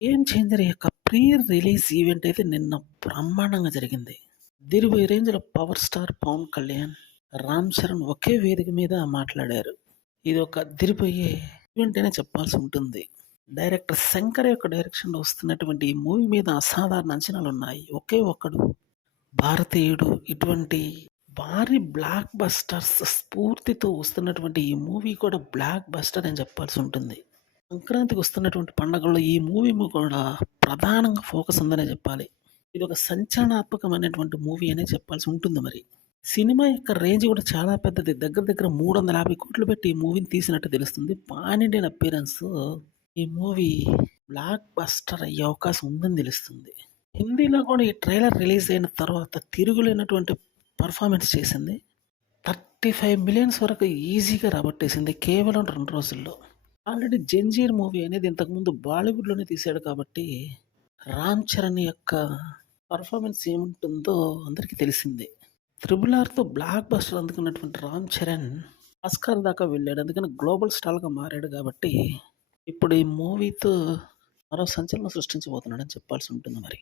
Game changer యొక్క pre release event అయితే నిన్న బ్రహ్మాండంగా జరిగింది. దిరిపోయే రేంజ్‌లో పవర్ స్టార్ పవన్ కళ్యాణ్, రామ్ చరణ్ ఒకే వేదిక మీద మాట్లాడారు. ఇది ఒక అదిరిపోయే ఈవెంట్ అనే చెప్పాల్సి ఉంటుంది. డైరెక్టర్ శంకర్ యొక్క డైరెక్షన్‌లో వస్తున్నటువంటి ఈ మూవీ మీద అసాధారణ అంచనాలున్నాయి. ఒకే ఒక్కడు భారతీయుడు ఇటువంటి భారీ బ్లాక్ బస్టర్స్ స్ఫూర్తితో వస్తున్నటువంటి ఈ మూవీ కూడా బ్లాక్ బస్టర్ అని చెప్పాల్సి ఉంటుంది. సంక్రాంతికి వస్తున్నటువంటి పండగల్లో ఈ మూవీ కూడా ప్రధానంగా ఫోకస్ ఉందనే చెప్పాలి. ఇదొక సంచలనాత్మకమైనటువంటి మూవీ అనే చెప్పాల్సి ఉంటుంది మరి. సినిమా యొక్క రేంజ్ కూడా చాలా పెద్దది. దగ్గర దగ్గర 350,00,00,000 పెట్టి ఈ మూవీని తీసినట్టు తెలుస్తుంది. పాన్ ఇండియన్ అపియరెన్స్ ఈ మూవీ బ్లాక్ బస్టర్ అయ్యే అవకాశం ఉందని తెలుస్తుంది. హిందీలో కూడా ఈ ట్రైలర్ రిలీజ్ అయిన తర్వాత తిరుగులేనటువంటి పర్ఫార్మెన్స్ చేసింది. 35 మిలియన్స్ వరకు ఈజీగా రాబట్టేసింది కేవలం 2 రోజుల్లో. ఆల్రెడీ 'జంజీర్' మూవీ అనేది ఇంతకుముందు బాలీవుడ్‌లోనే తీశాడు కాబట్టి, రామ్ చరణ్ యొక్క పర్ఫార్మెన్స్ ఏముంటుందో అందరికీ తెలిసిందే. 'త్రిబుల్ ఆర్'తో బ్లాక్ బస్టర్ అందుకున్నటువంటి రామ్ చరణ్ ఆస్కార్ దాకా వెళ్ళాడు. అందుకని గ్లోబల్ స్టార్‌గా మారాడు కాబట్టి, ఇప్పుడు ఈ మూవీతో మరో సంచలనం సృష్టించబోతున్నాడని చెప్పాల్సి ఉంటుంది మరి.